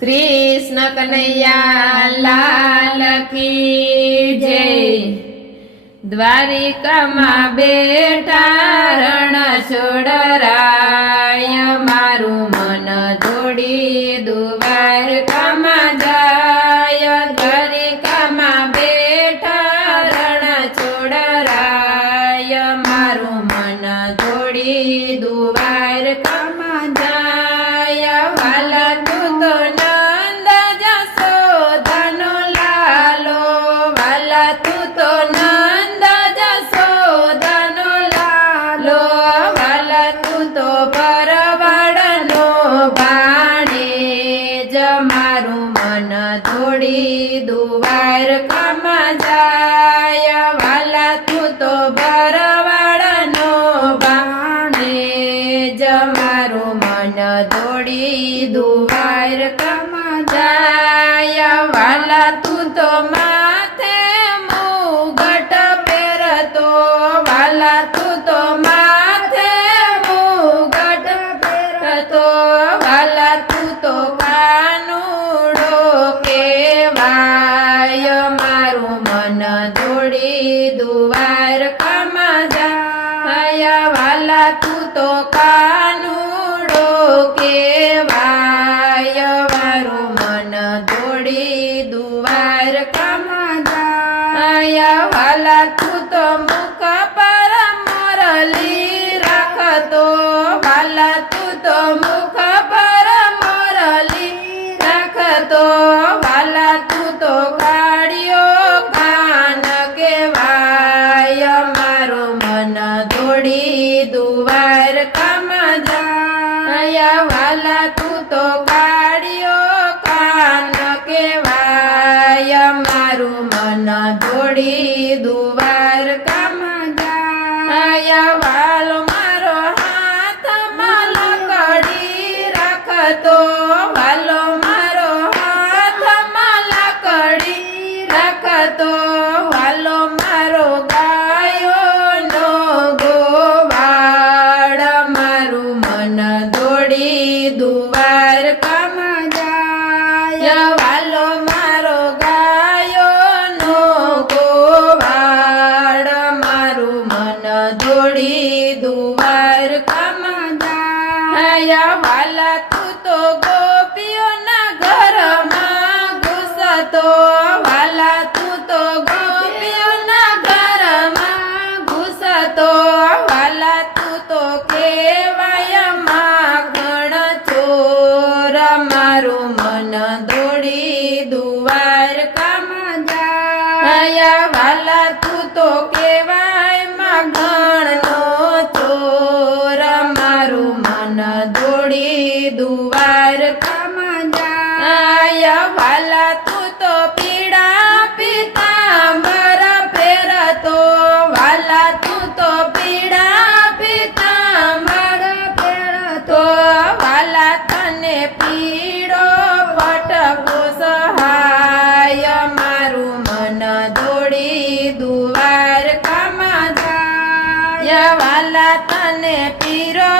कृष्ण कन्हैया लाल की जय। द्वारिका में बेठा रण छोड़राय मारू मन जोड़ी द्वारका में जाय। द्वारिका में बेठा रण छोड़राय मारू मन जोड़ी द्वारका में जाय। वाला तू तो नंद जसोदानो लालो, वाला तू तो नंद जसोदानो लालो, वाला तू तो परवड़नो भाणे ज मारू मन जोड़ी द्वारका में जाय। वाला तू तो परवड़नो भाणे ज मारू मन जोड़ी द्वारका में जाय। वाला तू तो माथे मुगट पेरतो, वाला तू तो माथे मुगट पेरतो, वाला तू तो कानूड़ो केवाय मारू मन जोड़ी द्वारका में जाय। वाला तू तो कानूड़ो केवाय मारू मन जोड़ी द्वारका में जाय। वाला तू तो मुख पर मुरली रखतो, वाला तू तो मुख पर मुरली रखतो, वाला तू तो काढ़ियो कान केवाय मारू मन जोड़ी द्वारका में जाय। वाला तू तो काढ़ियो कान केवाय मारू मन जोड़ी द्वारका में जाय। वालो मारो हाथ में लकड़ी रखतो, वालो मारो हाथ में लकड़ी रखतो, वालो मारो गायो नो गोवाड़ मारू मन जोड़ी द्वारका में जाय। वालो मारो गायो नो गोवाड़ मारू मन जोड़ी द्वारका में जाय। वाला तू तो गोपियों ना घर में घुसतो, वाला तू तो गोपियों ना घर में घुसतो, वाला तू तो केवाय माखण चोर मारू मन जोड़ी द्वारका में जाय। वाला तू तो केवाय माखण नो चोर मारू मन जोड़ी द्वारका में जाय। वाला तू तो पीड़ा पीतांबर फेरतो, वाला तू तो पीड़ा पीतांबर फेरतो, वाला तने पीड़ो पटको सहाय मारू मन जोड़ी द्वारका में जाय। वाला तने पीरो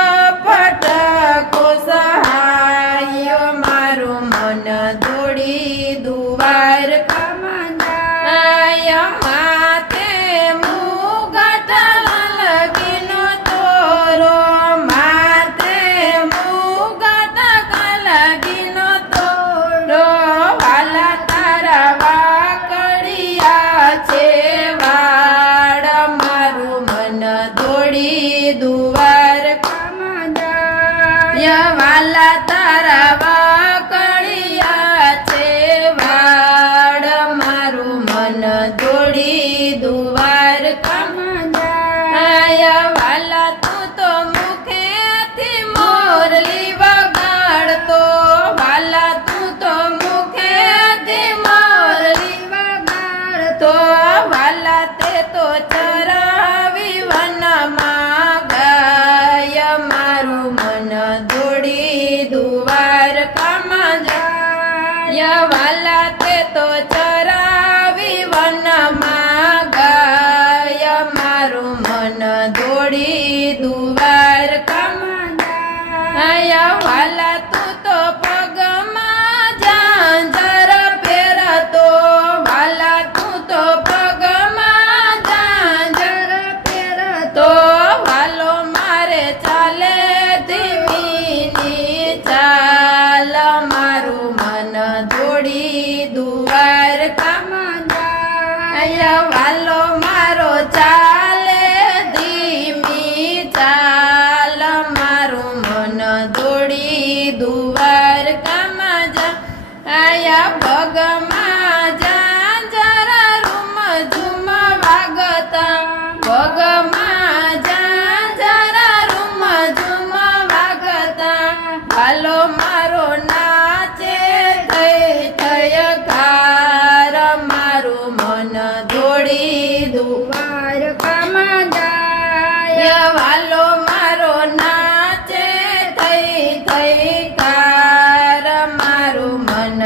पटको सहाय मारू मन जोड़ी द्वारका में जाय। माथे मुगट लगिनो तोरो, माथे मुगट लगिनो तोरो, वाला तारा वाकड़िया छे वाड़ मारू मन जोड़ी द्वारका में जाय। वाला तारा वाकड़िया छे वाड़ मारू मन जोड़ी द्वारका में जाय। वाला तू तो मुखेथी मोरली वगाड़तो, वाला तू तो मुखेथी मोरली वगाड़तो, वाला ते तो चरावी वन में गाय मारू मन जोड़ी द्वारका में जाय। वाला ते तो चरावी वन में गाय मारू मन जोड़ी द्वारका में जाय। वाला तू तो पग में जा પગમાં ઝાંઝરા રૂમ ઝૂમ વાગતા પગમાં ઝાંઝરા રૂમ ઝૂમ વાગતા હાલો મારો નાચે થઈ થઈ કાર મારું મન દોડી દ્વારકામાં જાય વાલો મારો નાચે થઈ થઈ કાર મારું મન